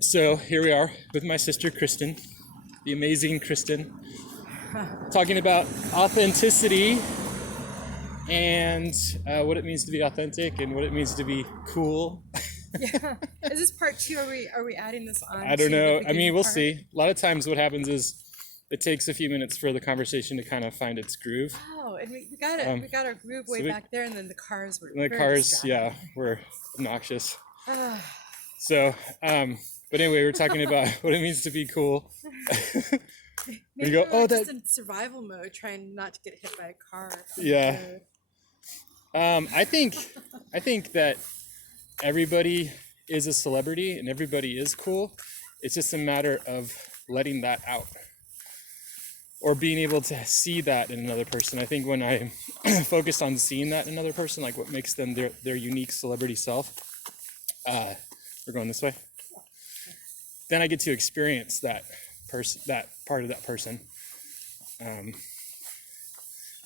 So here we are with my sister Kristen, the amazing Kristen, talking about authenticity and what it means to be authentic and what it means to be cool. Yeah. Is this part two? Are we adding this on? I don't know. I mean, we'll part? see. A lot of times what happens is it takes a few minutes for the conversation to kind of find its groove. Oh, and we got it. We got our groove way back there, and then the cars were. The very cars, distracting. were obnoxious. So, but anyway, we're talking about what it means to be cool. Maybe go, we're "Oh, just that-" in survival mode, trying not to get hit by a car. Yeah. I think that everybody is a celebrity and everybody is cool. It's just a matter of letting that out or being able to see that in another person. I think when I focus on seeing that in another person, like what makes them their unique celebrity self, we're going this way. Then I get to experience that part of that person.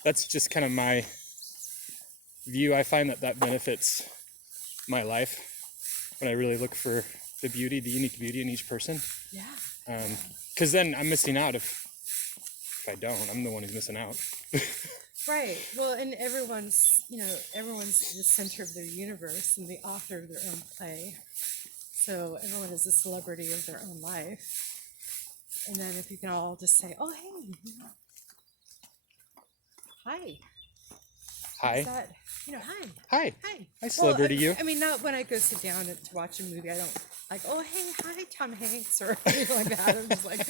That's just kind of my view. I find that benefits my life when I really look for the unique beauty in each person. Yeah. Because then I'm missing out if I don't. I'm the one who's missing out. Right. Well, and everyone's the center of their universe and the author of their own play. So everyone is a celebrity of their own life. And then if you can all just say, "Oh, hey, hi." Hi. That, hi. Hi. Hi. Hi, celebrity well, you. I mean, not when I go sit down to watch a movie. I don't like, "Oh, hey, hi, Tom Hanks," or anything like that. I'm just like,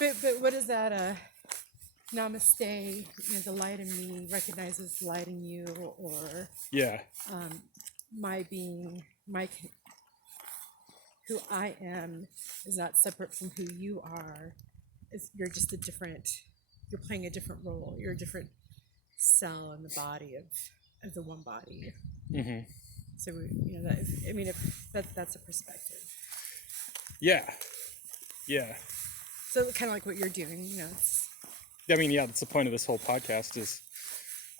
but what is that? Namaste. The light in me recognizes the light in you, or Yeah. my being, who I am, is not separate from who you are. You're just you're playing a different role. You're a different cell in the body of the one body. Mm-hmm. So that's a perspective. Yeah. Yeah. So kind of like what you're doing, I mean, yeah, that's the point of this whole podcast, is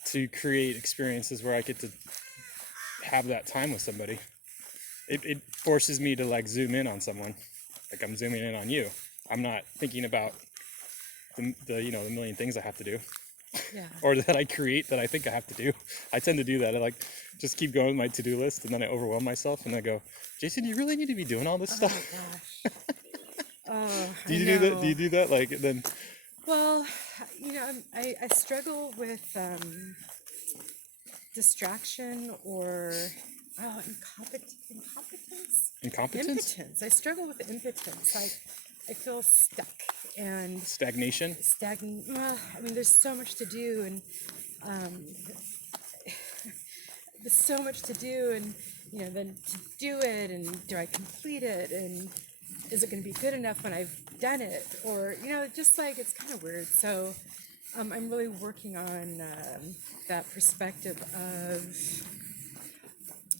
to create experiences where I get to have that time with somebody. It forces me to like zoom in on someone. Like I'm zooming in on you. I'm not thinking about the million things I have to do. Yeah. Or that I create that I think I have to do. I tend to do that. I like just keep going with my to-do list, and then I overwhelm myself, and I go, Jason, you really need to be doing all this stuff? Gosh. Do you do that? Like then? Well, I struggle with distraction or Incompetence? Impotence. I struggle with impotence. I feel stuck and Stagnation? stagnant. I mean, there's so much to do, and then to do it, and do I complete it, and is it going to be good enough when I've done it, or just like it's kind of weird. So I'm really working on that perspective of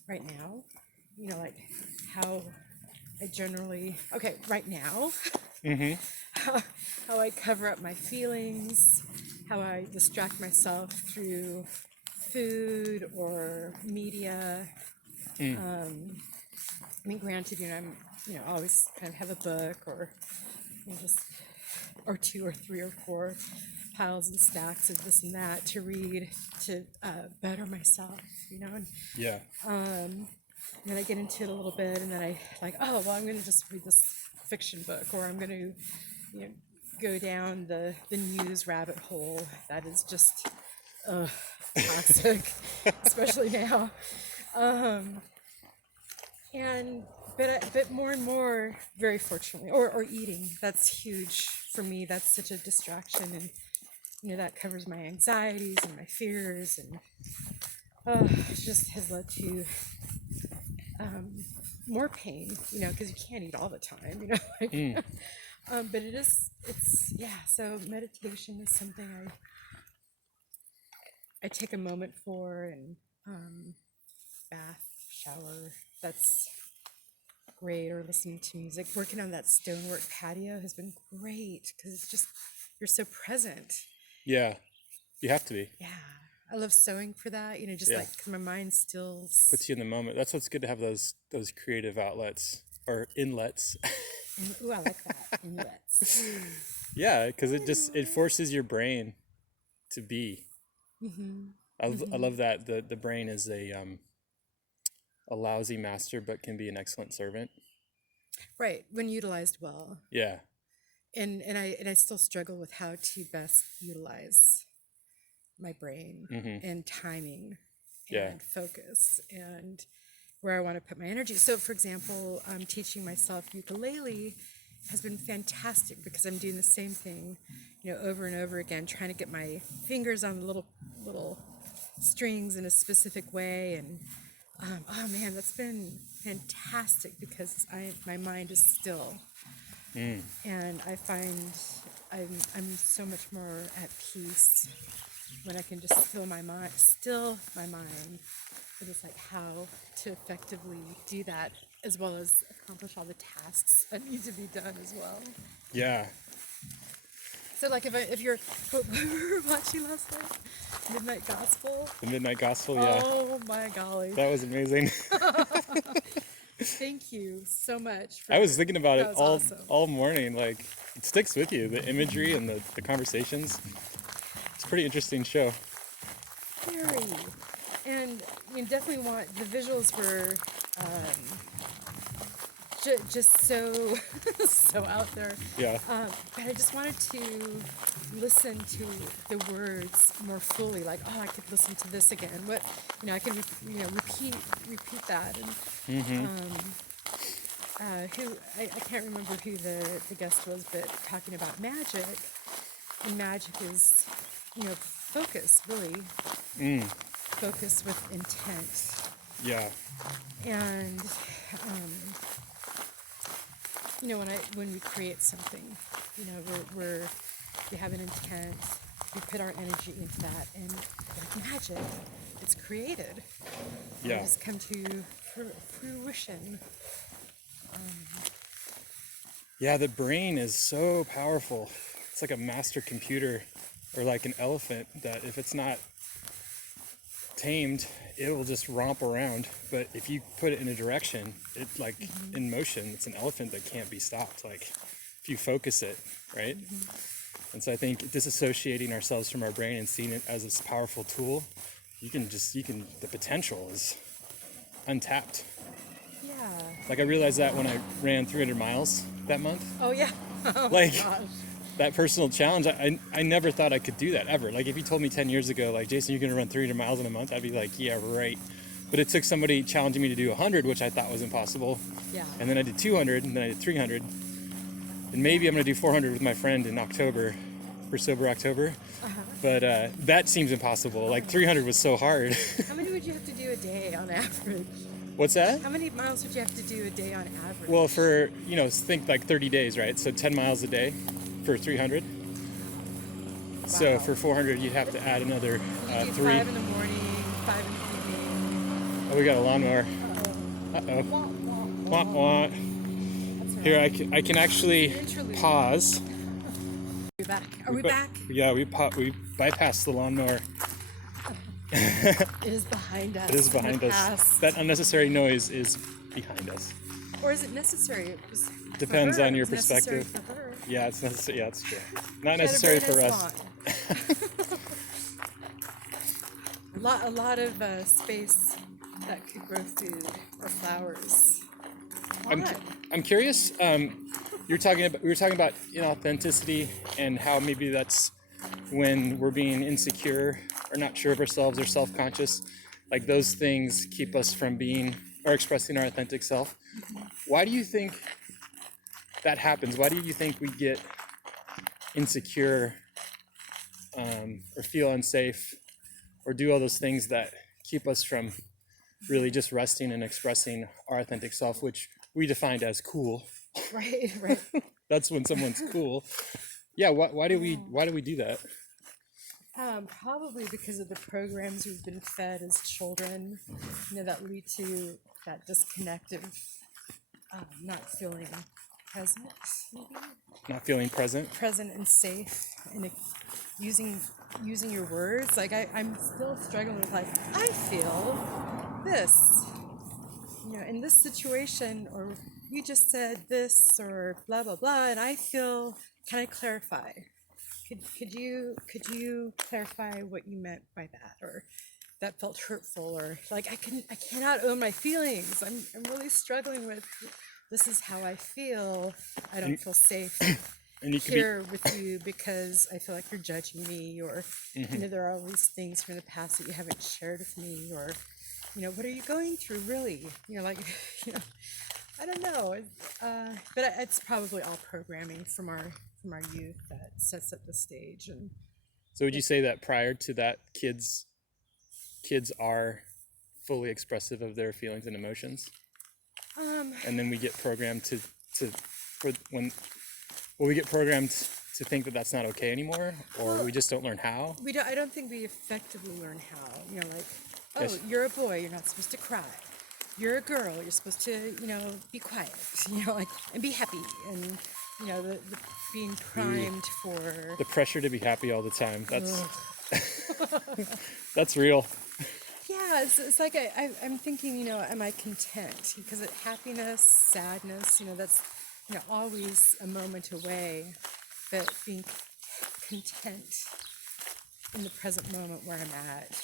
right now, like how I generally right now. Mm-hmm. How I cover up my feelings, how I distract myself through food or media. I mean, granted, I'm always kind of have a book or just or two or three or four piles and stacks of this and that to read to better myself, and Yeah. and then I get into it a little bit, and then I I'm going to just read this fiction book, or I'm going to go down the news rabbit hole that is just toxic, especially now. But more and more, very fortunately, or eating, that's huge for me. That's such a distraction, and that covers my anxieties and my fears, and it just has led to more pain, because you can't eat all the time, but so meditation is something I take a moment for, and bath, shower, that's great, or listening to music. Working on that stonework patio has been great, because it's just, you're so present. Yeah. You have to be. Yeah. I love sewing for that, just Yeah. like 'cause my mind still. Puts you in the moment. That's what's good to have those creative outlets or inlets. Ooh, I like that. Inlets. Yeah, because it forces your brain to be. Mm-hmm. I love that the brain is a lousy master but can be an excellent servant. Right, when utilized well. Yeah. And I still struggle with how to best utilize my brain Mm-hmm. and timing Yeah. and focus and where I want to put my energy. So, for example, teaching myself ukulele has been fantastic because I'm doing the same thing, over and over again, trying to get my fingers on the little strings in a specific way. And oh man, that's been fantastic because my mind is still, and I find I'm so much more at peace when I can just still my mind. But it's like how to effectively do that as well as accomplish all the tasks that need to be done as well. Yeah. So like if you're what we were watching last night, Midnight Gospel. The Midnight Gospel. Yeah. Oh my golly! That was amazing. Thank you so much. I was thinking about it awesome. all morning. Like, it sticks with you, the imagery and the conversations. It's a pretty interesting show. Very. And you definitely want the visuals were just so so out there. Yeah. But I just wanted to listen to the words more fully. Like, oh, I could listen to this again. What I can repeat that. And who I can't remember who the guest was, but talking about magic, and magic is focus, really. Focus with intent. Yeah. And when we create something, we have an intent, we put our energy into that, and like magic, it's created. Yeah. It just come to fruition. Yeah, the brain is so powerful. It's like a master computer, or like an elephant that if it's not tamed, it will just romp around. But if you put it in a direction, it like in motion, it's an elephant that can't be stopped. Like if you focus it, right? And so I think disassociating ourselves from our brain and seeing it as this powerful tool, the potential is untapped. Yeah. Like I realized that when I ran 300 miles that month. Oh yeah. Oh, like gosh. That personal challenge, I never thought I could do that ever. Like if you told me 10 years ago, like, Jason, you're going to run 300 miles in a month, I'd be like, yeah, right. But it took somebody challenging me to do 100, which I thought was impossible. Yeah. And then I did 200, and then I did 300. And maybe I'm going to do 400 with my friend in October, for Sober October. But that seems impossible. Like 300 was so hard. How many would you have to do a day on average? What's that? How many miles would you have to do a day on average? Well, for, think like 30 days, right? So 10 miles a day for 300. Wow. So for 400, you'd have to add another 3. 5 in the morning, 5 in the evening. Oh, we got a lawnmower. Uh-oh. Wah, wah. Here, I can actually pause. Are we back? Yeah, we bypassed the lawnmower. It is behind us. It is behind us. That unnecessary noise is behind us. Or is it necessary? Depends on your it's perspective. For her. Yeah, it's necessary. Yeah, it's true. Not necessary for us. A lot of space that could grow food or flowers. I'm curious. We were talking about inauthenticity and how maybe that's when we're being insecure or not sure of ourselves or self-conscious. Like those things keep us from being or expressing our authentic self. Why do you think that happens? Why do you think we get insecure or feel unsafe or do all those things that keep us from really just resting and expressing our authentic self, which we defined as cool? Right. That's when someone's cool. Yeah. Why do we do that? Probably because of the programs we've been fed as children, that lead to that disconnected, not feeling present, maybe? Not feeling present. Present and safe, and using using your words. Like I'm still struggling with like, I feel this, in this situation, or you just said this, or blah blah blah, and I feel. Can I clarify? Could you clarify what you meant by that, or that felt hurtful, or like I cannot own my feelings. I'm really struggling with this is how I feel. I don't feel safe And you could here with you because I feel like you're judging me, or there are all these things from the past that you haven't shared with me, or what are you going through really? Like I don't know, but it's probably all programming from our youth that sets up the stage. And so would you say that prior to that, kids are fully expressive of their feelings and emotions, and then we get programmed we get programmed to think that that's not okay anymore, or we just don't learn how? I don't think we effectively learn how. Like, oh, Yes. you're a boy, you're not supposed to cry. You're a girl, you're supposed to, be quiet, like, and be happy, and the being primed for The pressure to be happy all the time. That's that's real. Yeah, it's like I'm thinking, am I content? Because happiness, sadness, that's always a moment away. But being content in the present moment where I'm at,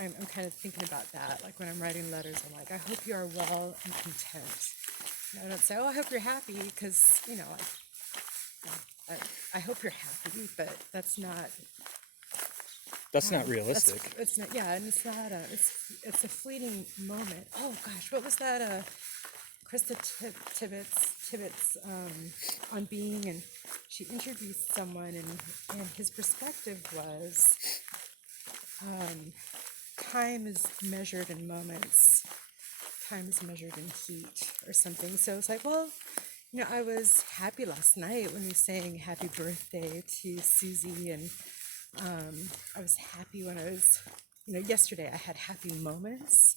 I'm kind of thinking about that. Like when I'm writing letters, I'm like, I hope you are well and content. I don't say, oh, I hope you're happy, because I hope you're happy, but that's not. That's not realistic. It's not, yeah, and it's not it's a fleeting moment. Oh gosh, what was that? Krista Tibbetts on Being, and she interviewed someone, and his perspective was time is measured in moments, time is measured in heat, or something. So it's like, well, I was happy last night when we sang happy birthday to Susie, and I was happy when I was, yesterday I had happy moments,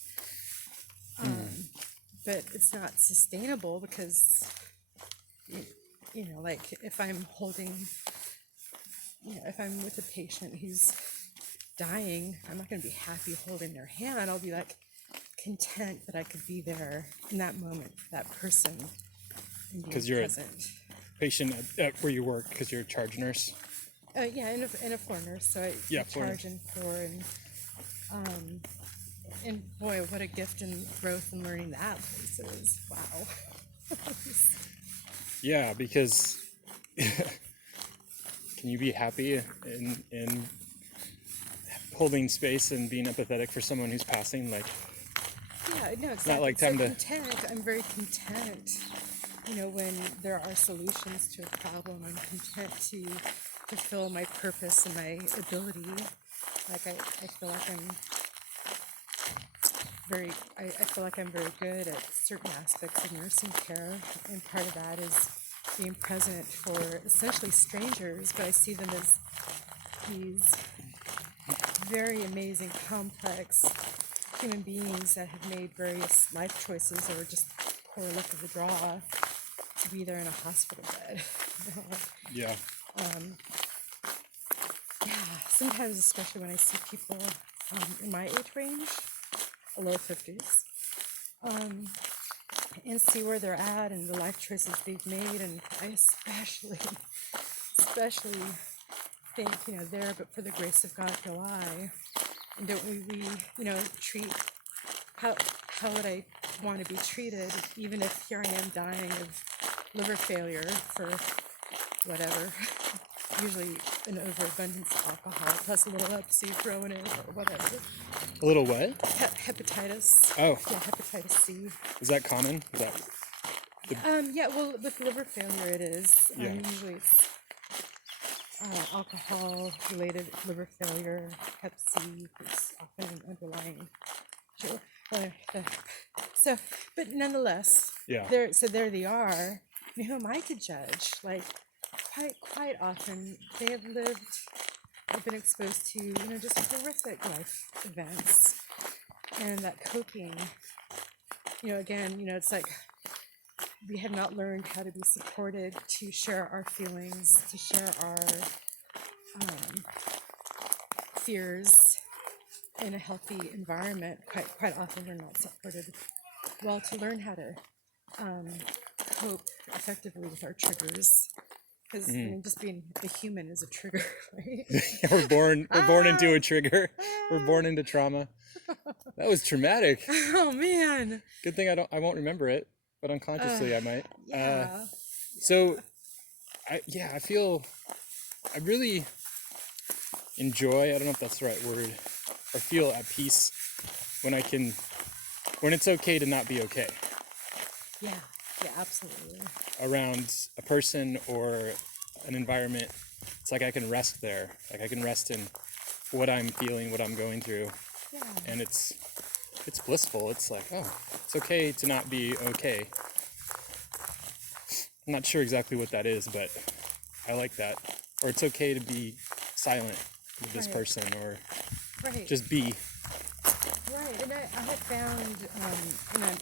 but it's not sustainable because, like if I'm holding, if I'm with a patient who's dying, I'm not going to be happy holding their hand. I'll be like content that I could be there in that moment for that person and being Because you're present. a patient at where you work, because you're a charge nurse. Yeah, and a floor nurse, so I charge in floor, and boy, what a gift and growth and learning that place is. Wow. Yeah, because can you be happy in holding space and being empathetic for someone who's passing? Like, yeah, no, it's not like time to. Content. I'm very content. When there are solutions to a problem, I'm content to fulfill my purpose and my ability. Like I feel like I'm very good at certain aspects of nursing care, and part of that is being present for essentially strangers, but I see them as these very amazing, complex human beings that have made various life choices, or just poor luck of the draw to be there in a hospital bed. Yeah. Yeah, sometimes, especially when I see people in my age range, low 50s, and see where they're at and the life choices they've made, and I especially think, there, but for the grace of God go I. And don't we treat, how would I want to be treated, even if here I am dying of liver failure for whatever, usually an overabundance of alcohol, plus a little Hep C thrown in, or whatever. A little what? Hepatitis. Oh. Yeah, hepatitis C. Is that common? Is that? Yeah, well, with liver failure it is. Yeah. Usually it's alcohol-related liver failure. Hep C is often an underlying. So, but nonetheless, Yeah. there they are. Who am I to judge? Like, quite often they have been exposed to, just horrific life events, and that coping, again, it's like we have not learned how to be supported, to share our feelings, to share our fears in a healthy environment, quite often we're not supported well to learn how to cope effectively with our triggers. Because I mean, just being a human is a trigger, right? we're born into a trigger. We're born into trauma. That was traumatic. Oh man. Good thing I won't remember it, but unconsciously I might. Yeah. So, I really enjoy, I don't know if that's the right word, or feel at peace when it's okay to not be okay Yeah. Yeah, absolutely. around a person or an environment. It's like I can rest there. Like I can rest in what I'm feeling, what I'm going through. Yeah. And it's blissful. It's like, oh, it's okay to not be okay. I'm not sure exactly what that is, but I like that. Or it's okay to be silent with this person, or just be. Right, and I have found,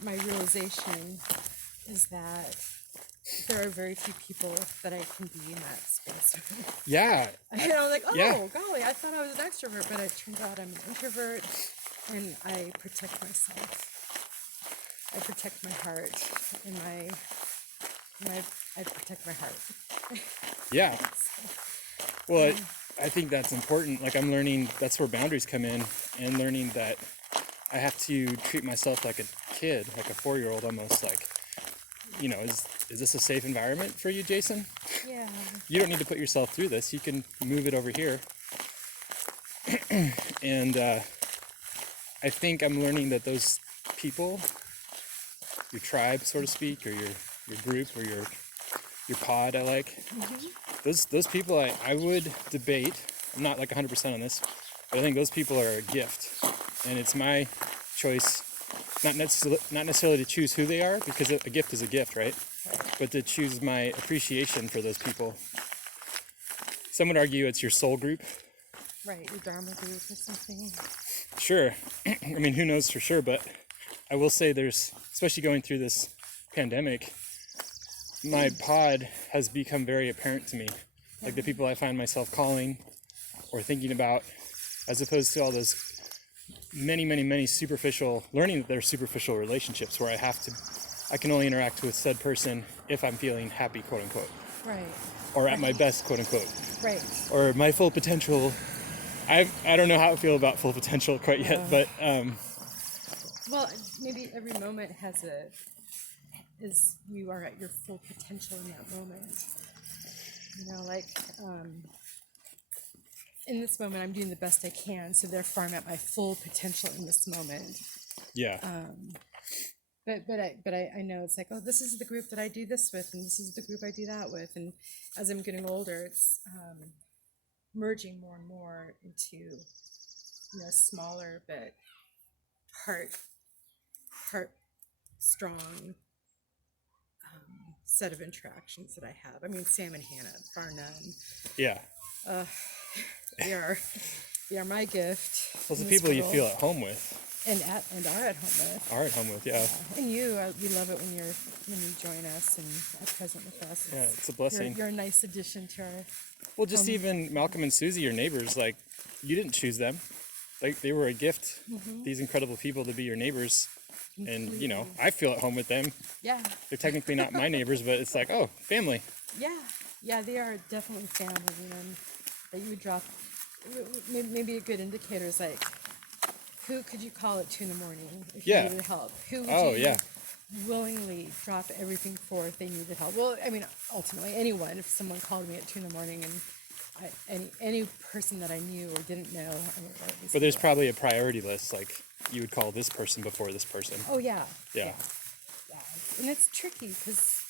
my realization is that there are very few people that I can be in that space with. Yeah. And I was like, oh, yeah. golly, I thought I was an extrovert, but it turns out I'm an introvert, and I protect myself. I protect my heart, and I protect my heart. Yeah. Well, I think that's important. Like I'm learning, that's where boundaries come in, and learning that I have to treat myself like a kid, like a 4-year-old almost. Like, you know, is this a safe environment for you, Jason? Yeah. You don't need to put yourself through this. You can move it over here. And I think I'm learning that those people, your tribe, so to speak, or your group, or your pod, I like. Those people, I would debate. I'm not like 100% on this, but I think those people are a gift, and it's my choice, not necessarily to choose who they are, because a gift is a gift, right? But to choose my appreciation for those people. Some would argue it's your soul group. Right, your Dharma group or something. Sure. I mean, who knows for sure, but I will say there's, especially going through this pandemic, my pod has become very apparent to me. Like the people I find myself calling or thinking about, as opposed to all those many superficial, learning that they're superficial relationships where I can only interact with said person if I'm feeling happy, quote unquote. Right. Or at my best, quote unquote. Right. Or my full potential. I don't know how I feel about full potential quite yet, but well, maybe every moment is you are at your full potential in that moment. You know, like in this moment, I'm doing the best I can, so therefore I'm at my full potential in this moment. Yeah. But I know it's like, oh, this is the group that I do this with, and this is the group I do that with, and as I'm getting older, it's merging more and more into, you know, smaller but heart strong set of interactions that I have. I mean, Sam and Hannah, bar none. Yeah. They are my gift. Those are people you feel at home with. And are at home with. Are at home with, yeah. And we love it when you join us and are present with us. Yeah, it's a blessing. You're a nice addition to our. Well, just even Malcolm and Susie, your neighbors, like you didn't choose them. Like they were a gift. These incredible people to be your neighbors. And you know, I feel at home with them. Yeah. They're technically not my neighbors, but it's like, oh, family. Yeah, they are definitely family. You know, that you would drop. Maybe a good indicator is like, who could you call at 2 a.m. if you needed help? Who would you willingly drop everything for if they needed help? Well, I mean, ultimately, anyone. If someone called me at 2 a.m. and any person that I knew or didn't know. But there's probably a priority list, like you would call this person before this person. Oh, yeah. Yeah. And it's tricky because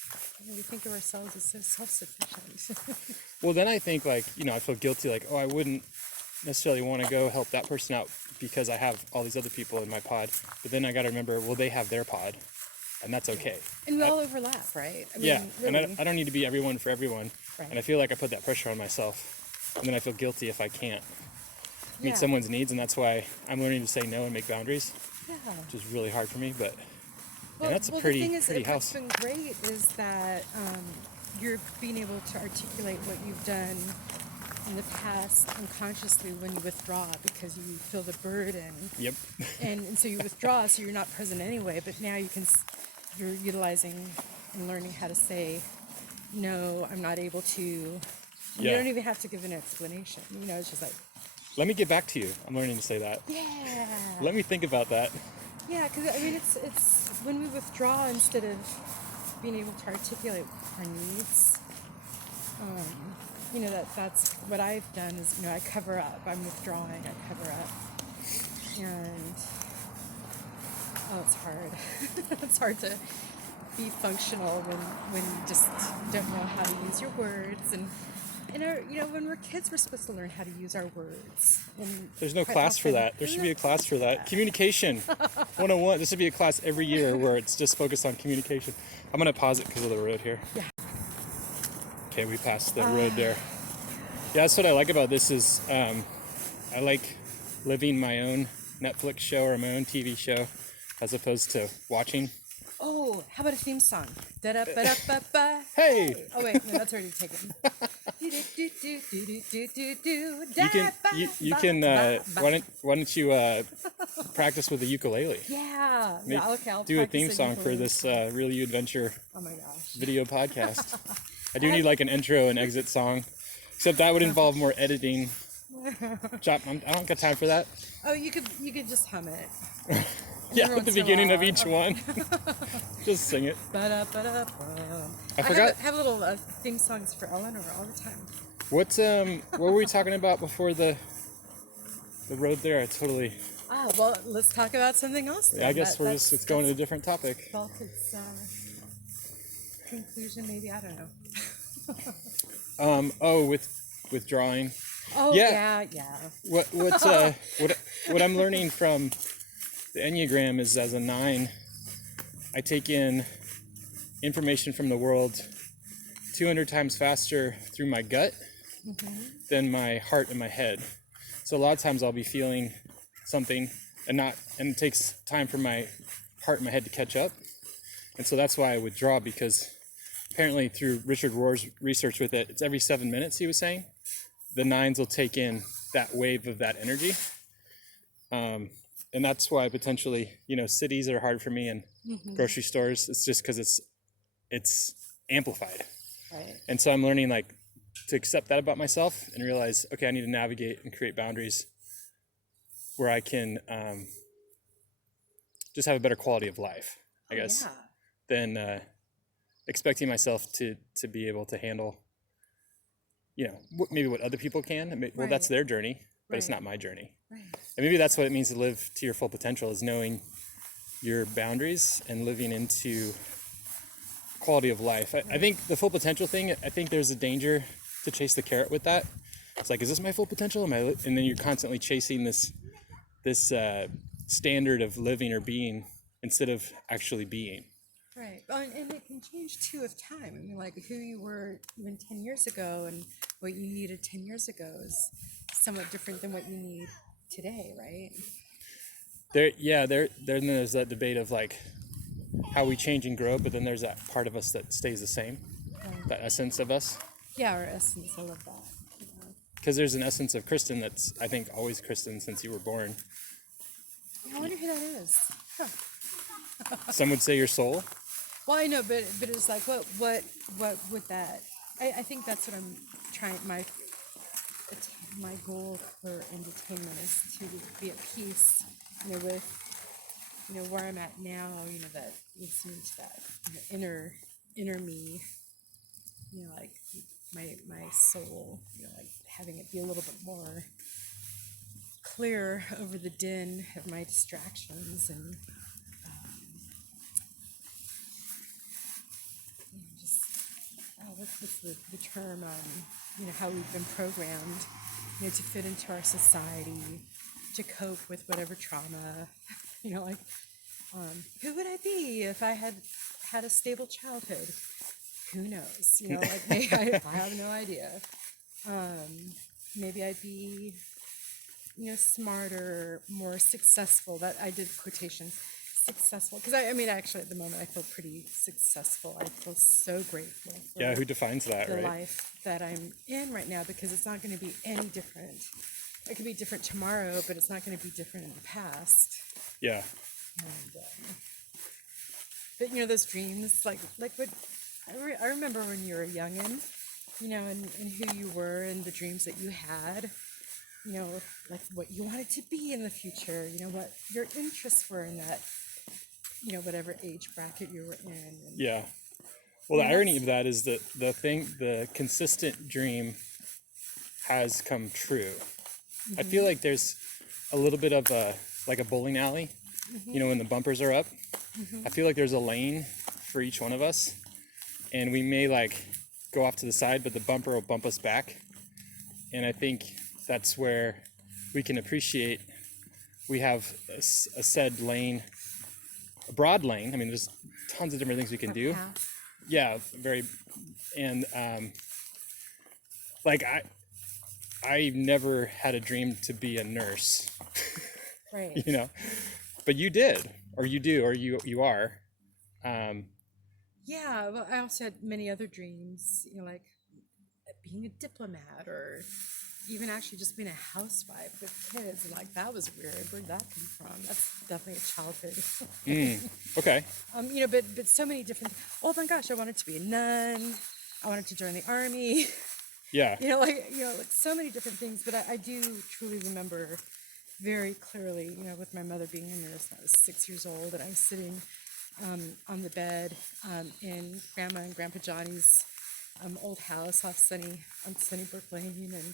we think of ourselves as so self-sufficient. Well, then I think, like, you know, I feel guilty, like, oh, I wouldn't necessarily want to go help that person out because I have all these other people in my pod. But then I got to remember, well, they have their pod, and that's okay. And we all overlap, right? I mean, yeah, really. and I don't need to be everyone for everyone. Right. And I feel like I put that pressure on myself, and then I feel guilty if I can't meet someone's needs, and that's why I'm learning to say no and make boundaries, which is really hard for me, but that's a pretty house. What's been great is that you're being able to articulate what you've done in the past, unconsciously, when you withdraw because you feel the burden, Yep. and so you withdraw, so you're not present anyway. But now you're utilizing and learning how to say, no, I'm not able to. And Yeah. You don't even have to give an explanation. It's just like, Let me get back to you. I'm learning to say that. yeah. Let me think about that. Yeah, because it's when we withdraw instead of being able to articulate our needs. That's what I've done is, I cover up. I'm withdrawing. I cover up, and it's hard. It's hard to be functional when you just don't know how to use your words. And when we're kids, we're supposed to learn how to use our words. And There's no class for that. There should be a class for that. Communication 101. This should be a class every year where it's just focused on communication. I'm going to pause it because of the road here. Yeah. Okay, we passed the road there. Yeah, that's what I like about this is I like living my own Netflix show or my own TV show as opposed to watching. Oh, how about a theme song? Da-da-ba-da-ba-ba. Hey! Oh, wait, no, that's already taken. You can why don't you practice with the ukulele? Yeah. Okay, I'll do a practice theme the song for ukulele. this Real You Adventure Oh my gosh. video podcast. I do need like an intro and exit song, except that would involve more editing. I don't got time for that. Oh, you could just hum it. Yeah, Every at the once in a beginning of while. each one. Just sing it. Ba-da-ba-da-ba. I forgot. have little theme songs for Eleanor all the time. What were we talking about before the road there? I totally. Well, let's talk about something else then. I guess it's going to a different topic. Felt its conclusion, maybe, I don't know. With drawing. Oh, Yeah. yeah. What I'm learning from the Enneagram is as a 9, I take in information from the world 200 times faster through my gut than my heart and my head. So a lot of times I'll be feeling something and it takes time for my heart and my head to catch up. And so that's why I withdraw, because apparently through Richard Rohr's research with it, it's every 7 minutes, he was saying, the 9s will take in that wave of that energy. And that's why potentially, cities are hard for me and grocery stores. It's just because it's amplified. Right. And so I'm learning to accept that about myself and realize, okay, I need to navigate and create boundaries where I can just have a better quality of life, I guess, than expecting myself to be able to handle, maybe what other people can. Well, that's their journey, but it's not my journey. Right. And maybe that's what it means to live to your full potential, is knowing your boundaries and living into quality of life. I think the full potential thing, I think there's a danger to chase the carrot with that. It's like, is this my full potential? And then you're constantly chasing this standard of living or being instead of actually being. Right. And it can change too with time. I mean, like who you were even 10 years ago and what you needed 10 years ago is somewhat different than what you need today, right? There's that debate of how we change and grow, but then there's that part of us that stays the same, that essence of us. Yeah, our essence. I love that. Because there's an essence of Kristen that's, I think, always Kristen since you were born. I wonder who that is. Huh. Some would say your soul. Well, I know, but it's like, what would that? I think that's what I'm trying. My goal for entertainment is to be at peace, with, where I'm at now. That listening to that, inner me. Like my soul. Like having it be a little bit more clear over the din of my distractions and. What's the term on, how we've been programmed, to fit into our society, to cope with whatever trauma, who would I be if I had a stable childhood? Who knows? Maybe I have no idea. Maybe I'd be, smarter, more successful. That I did quotations, successful, because I mean, actually, at the moment, I feel pretty successful. I feel so grateful for Yeah, who defines that, the right? life that I'm in right now, because it's not going to be any different. It could be different tomorrow, but it's not going to be different in the past. Yeah. And, but you know, those dreams, like what I remember when you were a youngin', you know, and who you were and the dreams that you had, you know, like what you wanted to be in the future, you know, what your interests were in that, you know, whatever age bracket you were in. And, Yeah. Well, the Yeah, irony that's- of that is that the consistent dream has come true. I feel like there's a little bit of like a bowling alley, you know, when the bumpers are up. I feel like there's a lane for each one of us, and we may like go off to the side, but the bumper will bump us back. And I think that's where we can appreciate we have a said lane, a broad lane. I mean, there's tons of different things we can do. path. Yeah, very, and like I never had a dream to be a nurse, Right. you know, but you did, or you do, or you are. Yeah, well, I also had many other dreams, you know, like being a diplomat, or even actually just being a housewife with kids. And like, that was weird. Where'd that come from? That's definitely a childhood. Okay. You know, but so many different. Oh my gosh, I wanted to be a nun. I wanted to join the army. Yeah. You know, like so many different things. But I do truly remember very clearly, you know, with my mother being a nurse. I was 6 years old, and I was sitting on the bed in Grandma and Grandpa Johnny's old house on sunny Brook Lane, and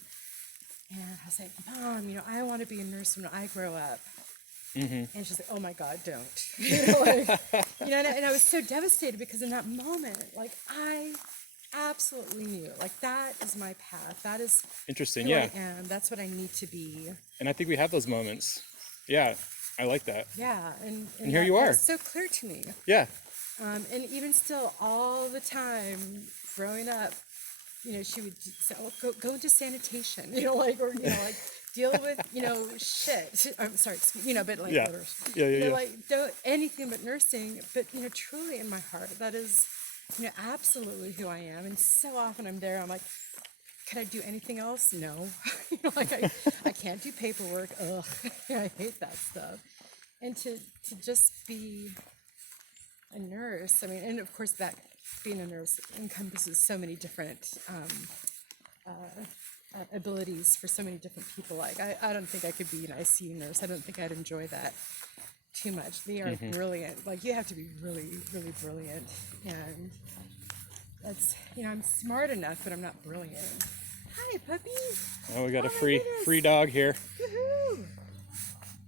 I was like, Mom, you know, I want to be a nurse when I grow up. And she's like, oh my God, don't. You know, like, you know, and I was so devastated, because in that moment, like, I absolutely knew, like, that is my path. That is Interesting. who Yeah. I am. That's what I need to be. And I think we have those moments. Yeah. I like that. Yeah, and here you are. That's so clear to me. Yeah. And even still, all the time growing up, you know, she would say, "Oh, go into sanitation," you know, like, or you know, like, deal with, you know, shit. I'm sorry, you know, but like, Yeah. Yeah. you Yeah. know, Yeah. like, don't anything but nursing. But you know, truly in my heart, that is, you know, absolutely who I am. And so often I'm there. I'm like, can I do anything else? No. You know, like I can't do paperwork. Ugh, I hate that stuff. And to just be a nurse, I mean, and of course that being a nurse encompasses so many different abilities for so many different people. Like I don't think I could be an ICU nurse. I don't think I'd enjoy that too much. They are brilliant. Like, you have to be really, really brilliant. And that's, you know, I'm smart enough, but I'm not brilliant. Hi, puppy. Oh, we got Oh a my free goodness. dog here. Woohoo!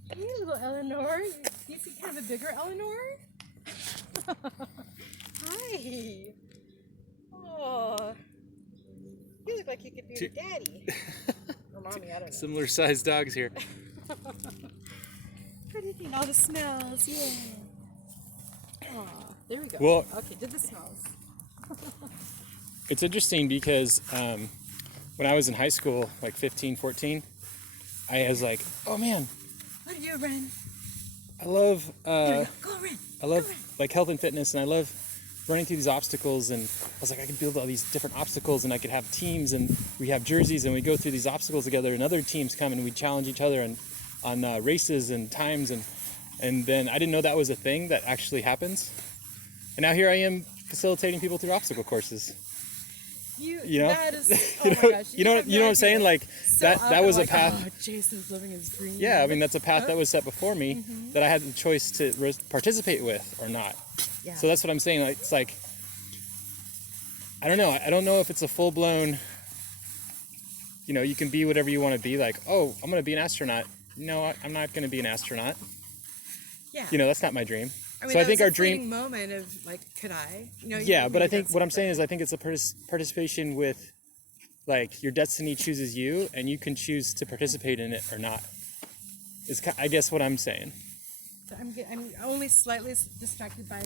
Hey, little Eleanor. Do you see kind of a bigger Eleanor? Hi. Oh, you look like you could be the daddy. Or mommy, I don't know. Similar sized dogs here. Pretty thing. All the smells, yeah. Aw, there we go. Well- Okay, did the smells. It's interesting because when I was in high school, like 15, 14, I was like, oh man, What do you run? I love There we go. Go run. I love like health and fitness, and I love running through these obstacles. And I was like, I could build all these different obstacles, and I could have teams, and we have jerseys, and we go through these obstacles together, and other teams come, and we challenge each other on races and times, and then I didn't know that was a thing that actually happens. And now here I am facilitating people through obstacle courses. You know, That is, oh you my know, gosh. you know, have you know no what I'm saying? idea. Like So that often, was a like, path. Oh, Jason's living his dream. Yeah, I mean that's a path that was set before me that I had the choice to participate with or not. Yeah. So that's what I'm saying. Like, it's like, I don't know. I don't know if it's a full blown. You know, you can be whatever you want to be. Like, oh, I'm going to be an astronaut. No, I'm not going to be an astronaut. Yeah. You know, that's not my dream. I mean, so I that think was our a dream. fleeting moment of like, could I? You know. Yeah, but I maybe think that's what I'm it, saying is I think it's a participation with, like, your destiny chooses you, and you can choose to participate in it or not. Is I guess what I'm saying. So I'm only slightly distracted by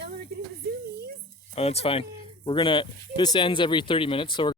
Eleanor getting the zoomies. Oh, that's fine. We're gonna. This ends every 30 minutes, so we're